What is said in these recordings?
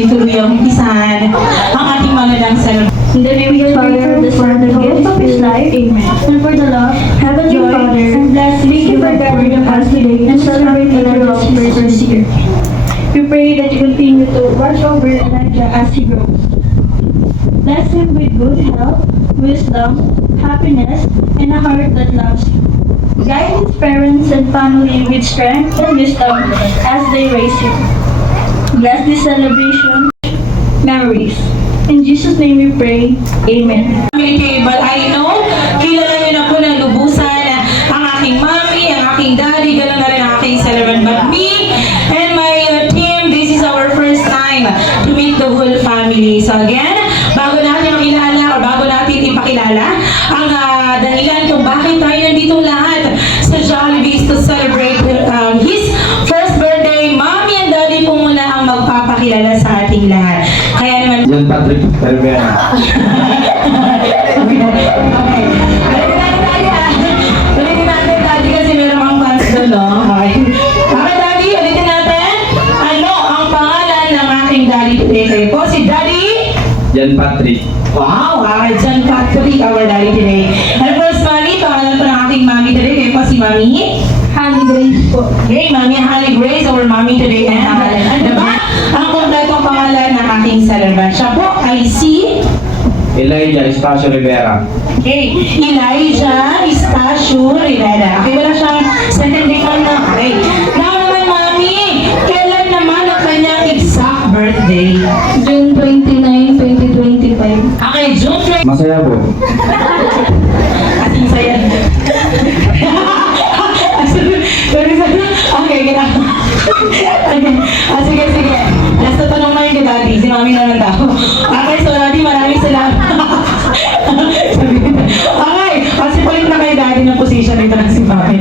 natin tuluyang umpisahan ang ating magandang celebration. In the name of the Father, the Son, and the Holy Spirit. Amen. And for the love, Heavenly Father, and blessings, thank you for gathering us today and celebrate the Lord's first year. We pray that you continue to watch over Elijah as he grows. Bless him with good health, wisdom, happiness, and a heart that loves you. Guide his parents and family with strength and wisdom as they raise him. Bless this celebration memories. In Jesus' name we pray. Amen. But I know, kilala niyo na po ng lubusan ang aking mommy, ang aking daddy, gano'n na rin ang aking celebrant. But me and my team, this is our first time to meet the whole family. So again, bago natin makilala o bago natin ipakilala ang dahilan kung bakit tayo nandito lahat sa Jollibee's to celebrate his first birthday, mommy and daddy po muna ang magpapakilala sa ating lahat. Kaya naman, John Patrick Herrera. Okay. Ulitin natin, Daddy, kasi meron mga fans doon, no? Okay. Okay, Daddy, ulitin natin. Ano ang pangalan ng aking Daddy today? Kayo po, si Daddy? John Patrick. Wow, okay, John Patrick, our Daddy today. And first, Mami, pangalan po ng aking Mami today. Kayo po, si Mami? Honey Grace po. Okay, Mami Honey Grace, our Mami today. And, diba? Ang kompletong pangalan ng aking celebrant. Siya po ay si... Elijah Espacio Rivera. Okay, Elijah Estacio Rivera. Okay, wala siyang second day on na. Okay. Now naman, Mami, kailan naman ang kanyang exact birthday? June 29, 2025. Okay, June 20. Masaya po. Ating saya. Okay, gina. Okay. Sige, sige. Last na tanong na yun kay Daddy. Si Mami naman daw. Okay, so Daddy, maraming salamat. Okay, kasi palit na kay Daddy ng position nito na si Mami.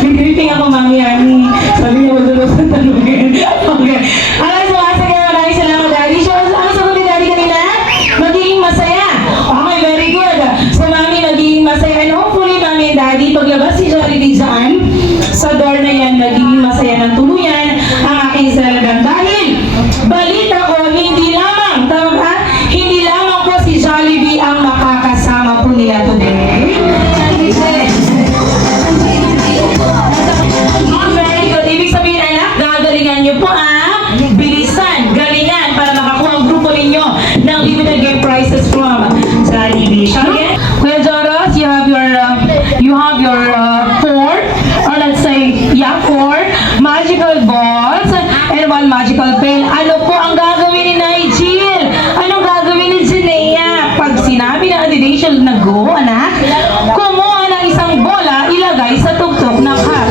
Big-greeting ako, Mami Ani. Sabi niya, madulos na tanongin. Okay. Okay, so sige, maraming salamat, Daddy. So, ano sagot ni Daddy kanina? Magiging masaya. Okay, very good. So, Mami, magiging masaya. And hopefully, Mami and Daddy, paglabas si Jollibee dyan, sa door na yan, magiging masaya ng tuluyan ang aking celebrant. Dahil, balita ko, hindi lamang, tama ba? Hindi lamang po si Jollibee ang makakasama po nila today. Very good. Ibig sabihin, anak, gagalingan niyo po, bilisan, galingan para makakuha ang grupo ninyo ng limited game prizes from Jollibee. Shall we? Kuya Joros, you have your four, or let's say, four magical balls and one magical pen. Ano po ang gagawin ni Nigel? Anong gagawin ni Jinea? Pag sinabi na kandidato na go, anak, kumuha ng isang bola, ilagay sa tugtog ng hat.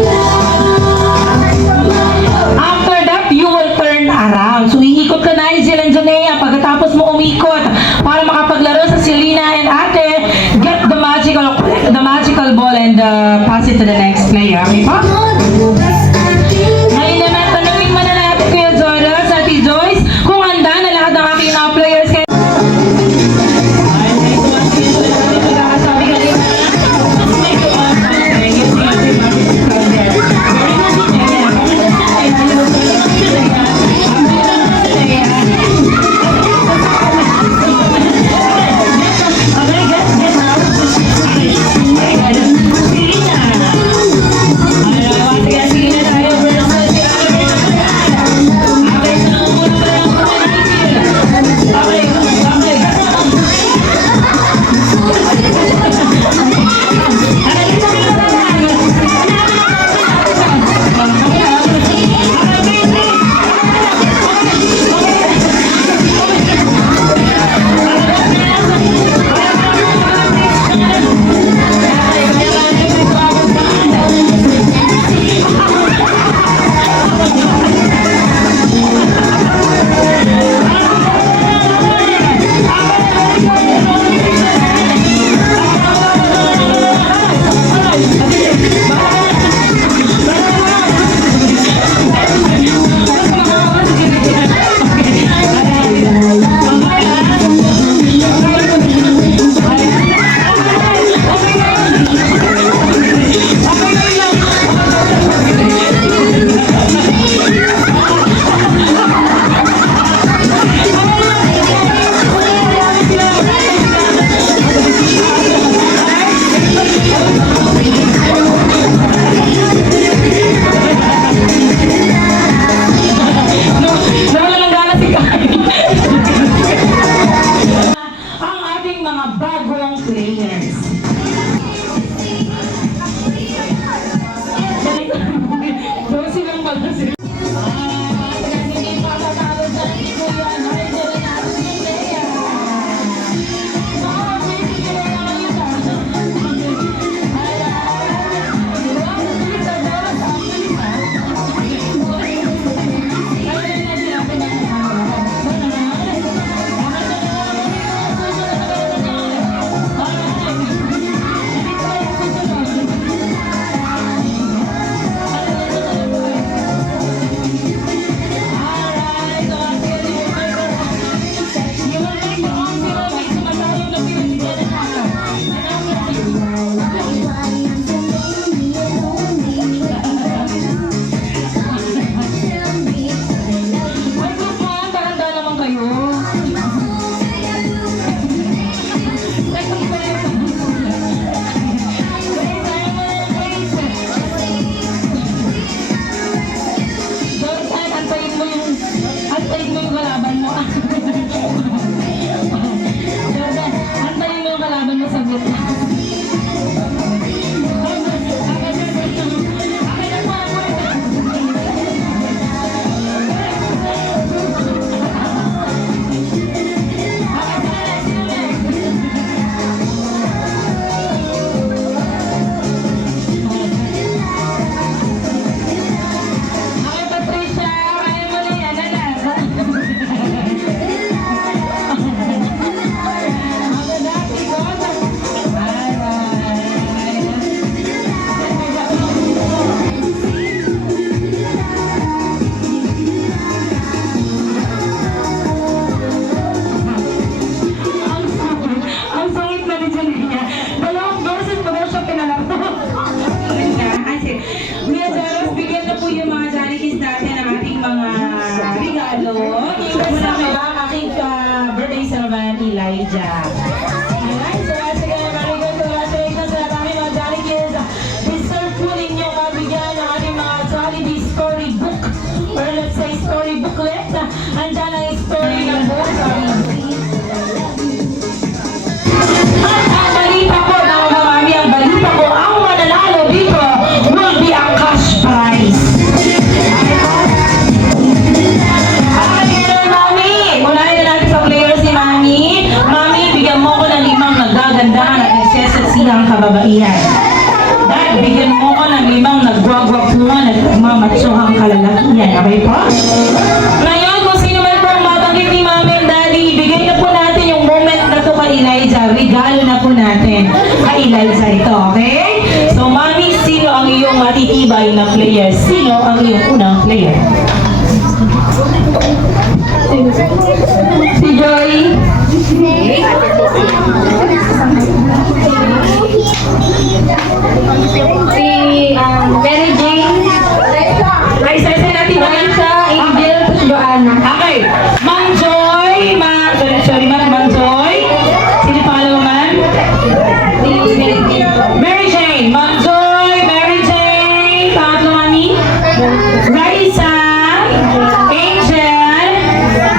After that, you will turn around. So, iikot ka, Nigel and Jinea. Pagkatapos mo umikot, para makapaglaro sa Selena and Ate, get the magical ball and pass it to the next player. Okay po? Ngayon naman, tanungin mo na natin Kuya Joros, Ate Joyce, kung handa na lahat ng aking players kayo. Hello. Kasama ba ang aking birthday sa naman, Elijah. Alright, so once again, very good. Congratulations sa aming mga Jolly Kids. Deserve po ninyo mabigyan ng ating mga Jollibee storybook or let's say story booklet. Andyan ang story ng buong Jollibee. At ang balita ko, mga mami, ang balita ko, ang mananalo dito will be a cash prize. Unahin na natin sa players ni Mami. Mami, bigyan mo ko ng 5 nagagandahan at nagsesasihang kababaihan. Dahil bigyan mo ko ng 5 nagwagwapuan at nagmamatsuhang kalalakihan. Okay po? Ngayon, kung sino man po ang mabanggit ni Mami and Daddy, ibigay na po natin yung moment na to kay Elijah. Regalo na po natin kay Elijah ito, okay? So, Mami, sino ang iyong matitibay na player? Sino ang iyong unang player? Si Joy. Mary Jane. Raisa natin ba? Raisa, Angel, tapos Joanna. Okay. Ma'am Joy. Sorry, Ma'am Joy. Sino pangalan mo, Ma'am? Mary Jane. Ma'am Joy, Mary Jane. Pangatlo, Mami? Raisa. Angel.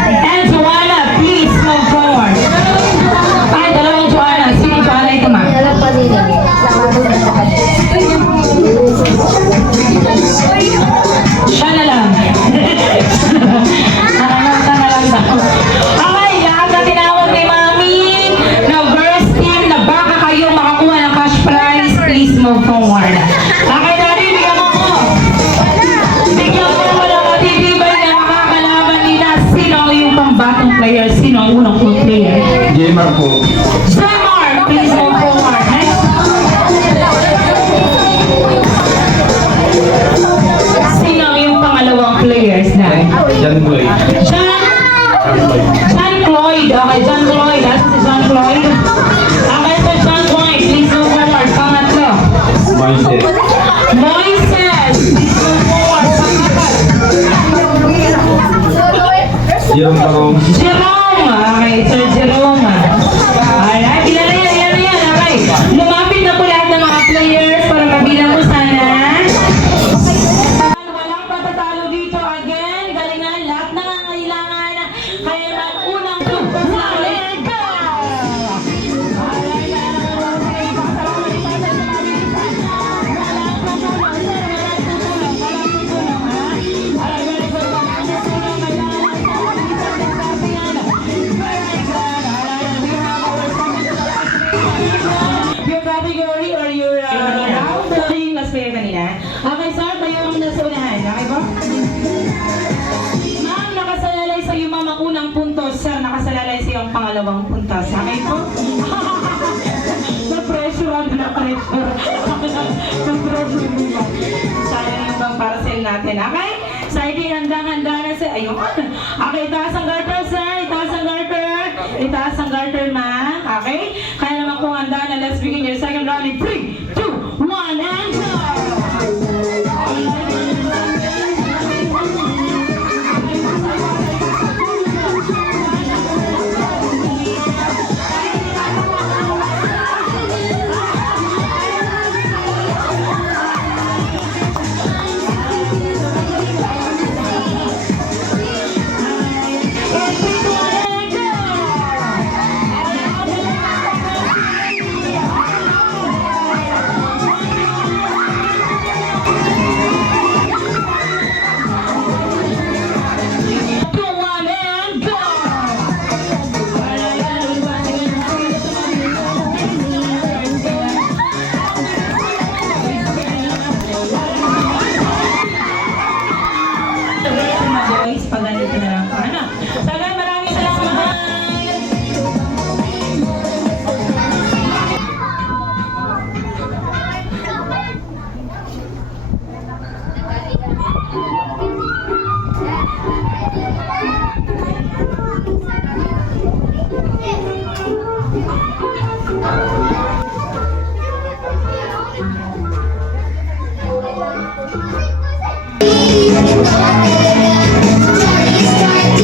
And Joanna. Please move forward. Ay, dalawang Joanna. Sino Joanna ito, Ma'am? Siya na lang. Nakakanta na lang daw. Okay, lahat na tinawag ni Mami na first team na baka kayo makakuha ng cash prize, please move forward. Okay, Daddy, bigyan mo ko. Bigyan mo ko ng matitibay na makakalaban nila. Sino ang yung pambatong player? Sino ang unang player? Gamer po. Samar, please move forward. Sino ang yung pangalawang players na? John Boy. John Cloyd. Okay, John Cloyd. Asa si John Cloyd? Okay, so John Cloyd. Please move forward. Pangatlo. Moises. Moises. Please move forward. Pangapat. Jerome Barong. Jerome. Okay, Sir Jerome. Alright, ilan na yan? Okay. Lumapit na po lahat ng mga players para mabilang ko sana. Walang patatalo dito again. Galingan lahat na ngangailangan. Kaya man unang tugtog sa ulit. Go! Alright, your category or your round? Ito yung last player kanina. Okay, sir, kayo ang nasa unahan. Okay po? Ma'am, nakasalalay sa iyo, ma'am, ang unang puntos. Sir, nakasalalay sa iyo ang pangalawang puntos. Okay po? Na-pressure, na-pressure. Na-pressure nila. Sayang yung bang parcel natin. Okay? Sa ID, handang-handa na sa... Ayun. Okay, itaas ang garter, sir. Itaas ang garter. Itaas ang garter, ma'am. Okay? Kaya naman kung handa na, let's begin your second round in 3, 2, 1, and go! Start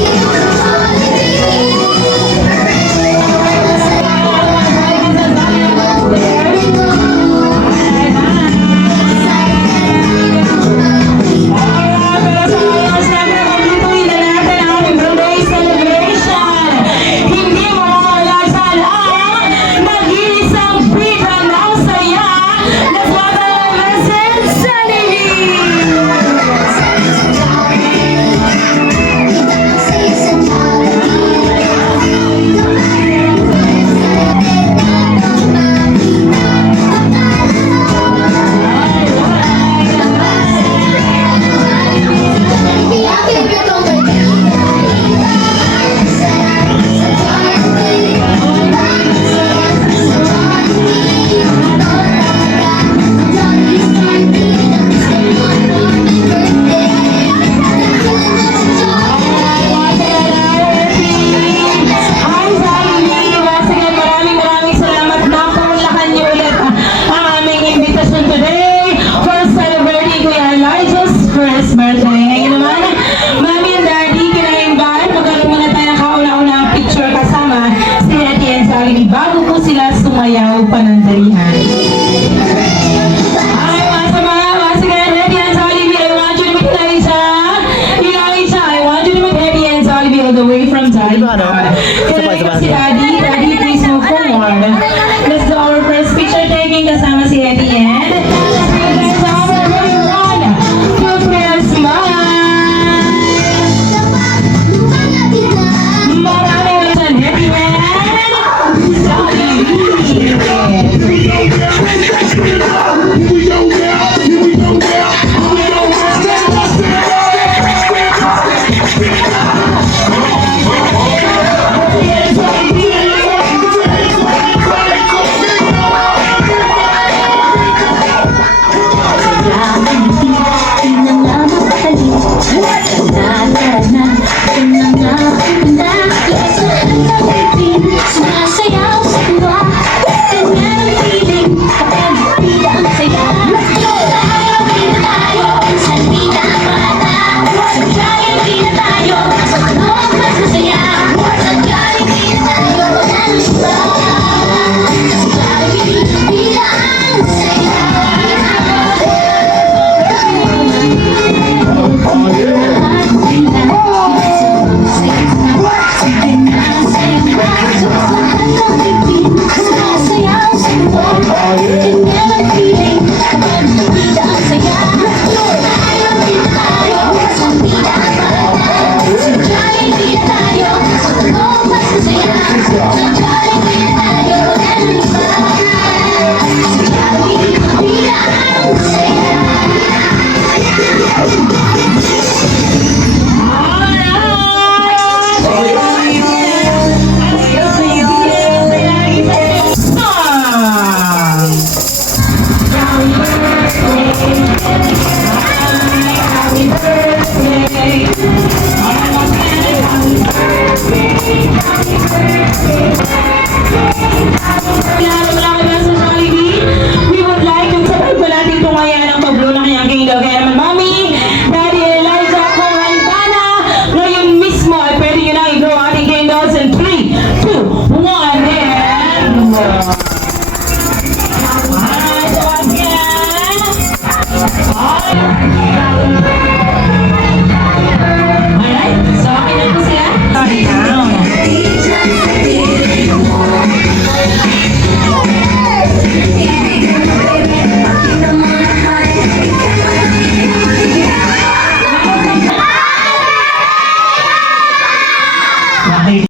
the way from Daddy. Kaya si Daddy,